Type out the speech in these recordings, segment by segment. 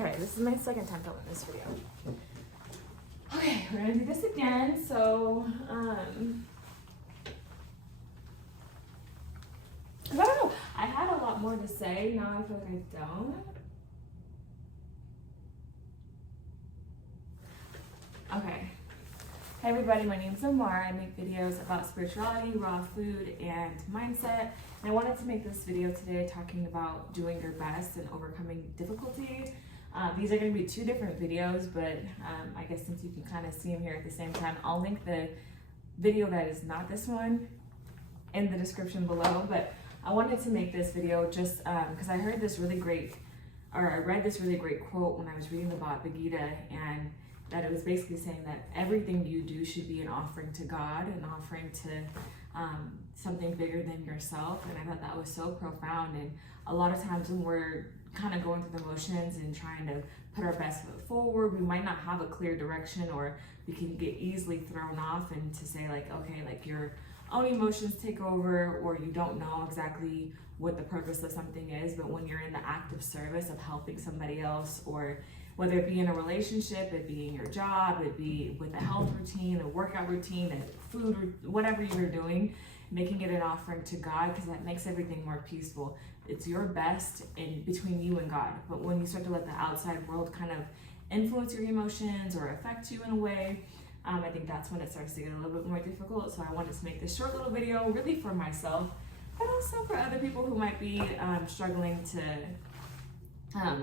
Okay, this is my second time filming this video. Okay, we're gonna do this again. So, I don't know. I had a lot more to say. Now I feel like I don't. Okay. Hey everybody, my name's Amar. I make videos about spirituality, raw food, and mindset. And I wanted to make this video today talking about doing your best and overcoming difficulty. These are going to be two different videos, but I guess since you can kind of see them here at the same time, I'll link the video that is not this one in the description below. But I wanted to make this video just because I heard this really great, or I read this really great quote when I was reading the Bhagavad Gita, and that it was basically saying that everything you do should be an offering to God, an offering to something bigger than yourself. And I thought that was so profound. And a lot of times when we're kind of going through the motions and trying to put our best foot forward, we might not have a clear direction, or we can get easily thrown off and to say like, okay, like your own emotions take over, or you don't know exactly what the purpose of something is. But when you're in the active service of helping somebody else, or whether it be in a relationship, it be in your job, it be with a health routine, a workout routine, a food, whatever you're doing, making it an offering to God, because that makes everything more peaceful. It's your best in between you and God. But when you start to let the outside world kind of influence your emotions or affect you in a way, I think that's when it starts to get a little bit more difficult. So I wanted to make this short little video really for myself, but also for other people who might be struggling to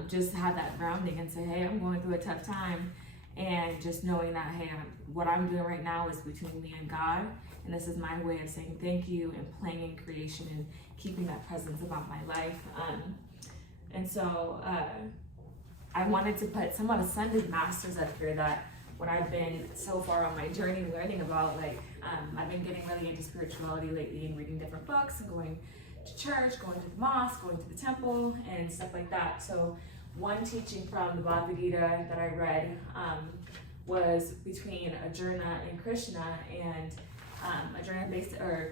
just have that grounding and say, hey, I'm going through a tough time, and just knowing that, hey, what I'm doing right now is between me and God, and this is my way of saying thank you and playing in creation and keeping that presence about my life. And so I wanted to put some of the ascended masters up here that what I've been so far on my journey learning about, like I've been getting really into spirituality lately and reading different books and going to church, going to the mosque, going to the temple, and stuff like that. So one teaching from the Bhagavad Gita that I read was between Arjuna and Krishna, and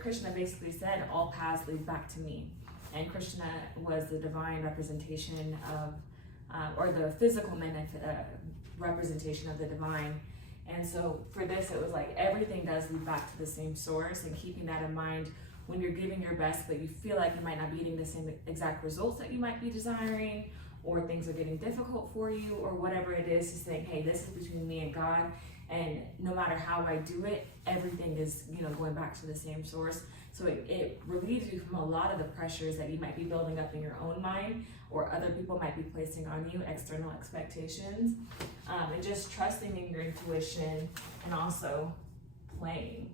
Krishna basically said, all paths lead back to me. And Krishna was the divine representation of, or the physical representation of the divine. And so for this, it was like everything does lead back to the same source, and keeping that in mind when you're giving your best, but you feel like you might not be getting the same exact results that you might be desiring, or things are getting difficult for you, or whatever it is, to saying, hey, this is between me and God, and no matter how I do it, everything is, going back to the same source. So it relieves you from a lot of the pressures that you might be building up in your own mind, or other people might be placing on you, external expectations, and just trusting in your intuition, and also playing.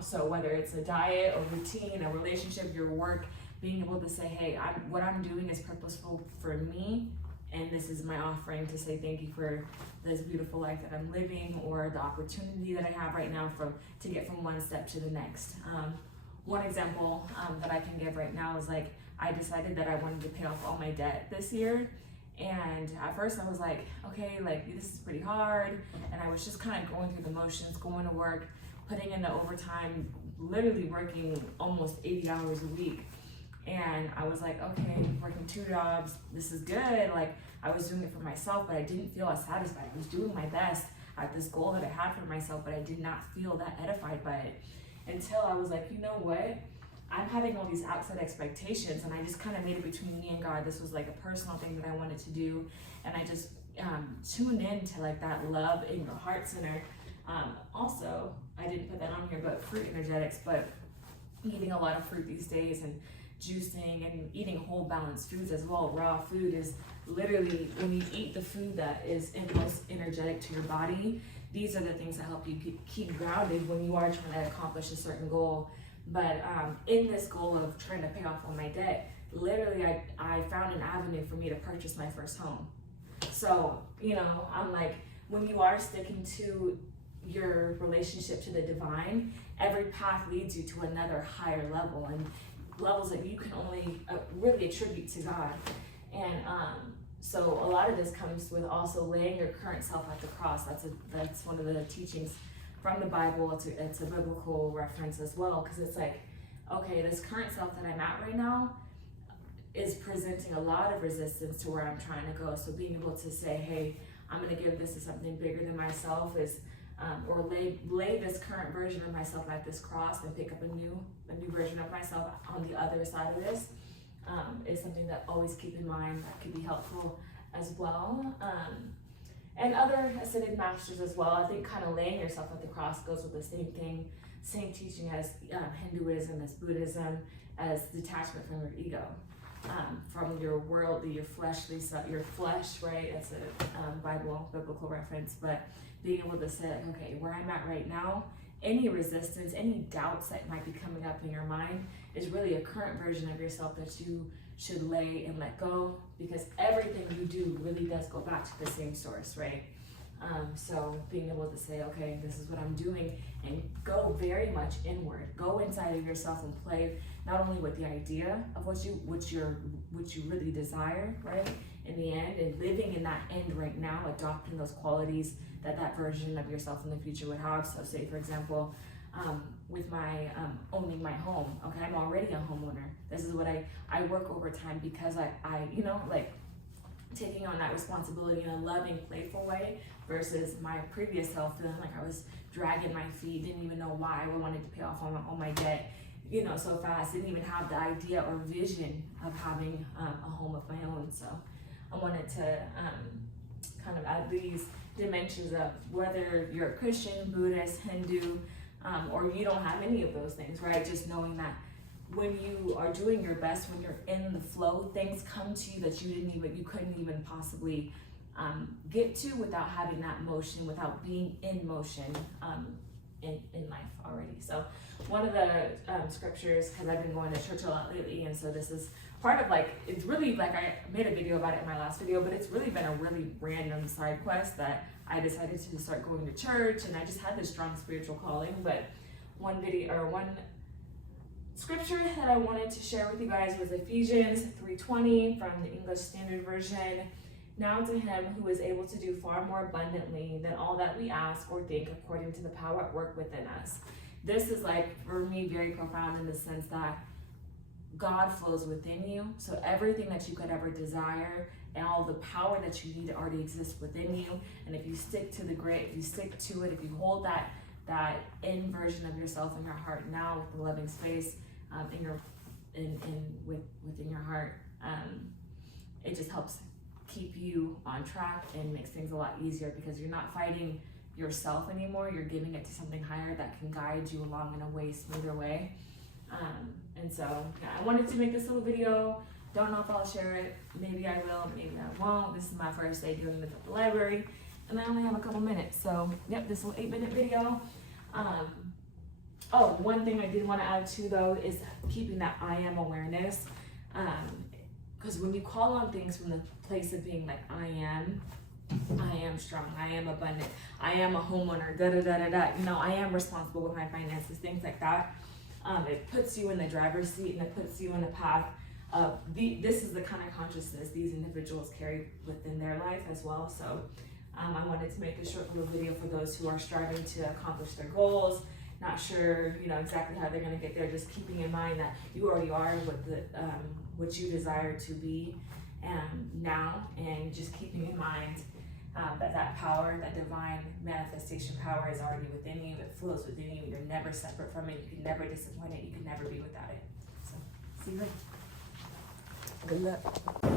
So whether it's a diet or routine, a relationship, your work, being able to say, hey, what I'm doing is purposeful for me, and this is my offering to say thank you for this beautiful life that I'm living, or the opportunity that I have right now to get from one step to the next. One example that I can give right now is like, I decided that I wanted to pay off all my debt this year. And at first I was like, okay, like this is pretty hard. And I was just kind of going through the motions, going to work, putting in the overtime, literally working almost 80 hours a week. And I was like, okay, working 2 jobs, this is good. Like I was doing it for myself, but I didn't feel as satisfied. I was doing my best at this goal that I had for myself, but I did not feel that edified by it, until I was like, you know what? I'm having all these outside expectations, and I just kind of made it between me and God. This was like a personal thing that I wanted to do. And I just tuned in to like that love in your heart center. Also, I didn't put that on here, but fruit energetics, but eating a lot of fruit these days, and juicing, and eating whole balanced foods as well. Raw food is literally, when you eat the food that is most energetic to your body, these are the things that help you keep grounded when you are trying to accomplish a certain goal. But in this goal of trying to pay off all my debt, literally I found an avenue for me to purchase my first home. So, I'm like, when you are sticking to your relationship to the divine, every path leads you to another higher level, and levels that you can only really attribute to God. And so a lot of this comes with also laying your current self at the cross. That's one of the teachings from the Bible. It's a biblical reference as well, because it's like, okay, this current self that I'm at right now, is presenting a lot of resistance to where I'm trying to go. So being able to say, hey, I'm going to give this to something bigger than myself is, or lay this current version of myself at this cross and pick up a new version of myself on the other side of this, is something that always keep in mind. That could be helpful as well. And other ascended masters as well. I think kind of laying yourself at the cross goes with the same thing, same teaching as Hinduism, as Buddhism, as detachment from your ego, from your worldly, your fleshly stuff, your flesh, right? That's a biblical reference, but being able to say, like, okay, where I'm at right now, any resistance, any doubts that might be coming up in your mind is really a current version of yourself that you should lay and let go, because everything you do really does go back to the same source, right? So being able to say, okay, this is what I'm doing, and go very much inward. Go inside of yourself and play not only with the idea of what you really desire, right? In the end, and living in that end right now, adopting those qualities that version of yourself in the future would have. So say, for example, with my owning my home, okay, I'm already a homeowner. This is what I work overtime because I like taking on that responsibility in a loving, playful way versus my previous self feeling like I was dragging my feet, didn't even know why I wanted to pay off all my debt, so fast, didn't even have the idea or vision of having a home of my own. So I wanted to kind of add these dimensions of whether you're a Christian, Buddhist, Hindu, or you don't have any of those things, right? Just knowing that when you are doing your best, when you're in the flow, things come to you that you couldn't even possibly get to without having that motion, without being in motion in life already. So one of the scriptures, because I've been going to church a lot lately, and so this is part of it's really I made a video about it in my last video, but it's really been a really random side quest that I decided to start going to church, and I just had this strong spiritual calling. But one scripture that I wanted to share with you guys was Ephesians 3:20 from the English Standard Version. Now to him who is able to do far more abundantly than all that we ask or think, according to the power at work within us. This is for me very profound in the sense that God flows within you. So everything that you could ever desire and all the power that you need already exists within you. And if you stick to the grit, if you stick to it, if you hold that in version of yourself in your heart now with the loving space within your heart, it just helps keep you on track and makes things a lot easier, because you're not fighting yourself anymore. You're giving it to something higher that can guide you along in a way smoother way. And so I wanted to make this little video. Don't know if I'll share it. Maybe I will, maybe I won't. This is my first day doing this at the library, and I only have a couple minutes. So yep, this little 8-minute video. One thing I did want to add too, though, is keeping that I am awareness. Because when you call on things from the place of being I am strong, I am abundant, I am a homeowner, I am responsible with my finances, things like that. It puts you in the driver's seat, and it puts you in the path of this is the kind of consciousness these individuals carry within their life as well. So I wanted to make a short little video for those who are striving to accomplish their goals, not sure exactly how they're going to get there, just keeping in mind that you already are what you desire to be now, and just keeping in mind that power, that divine manifestation power is already within you. It flows within you. You're never separate from it. You can never disappoint it. You can never be without it. So see you later. Good luck.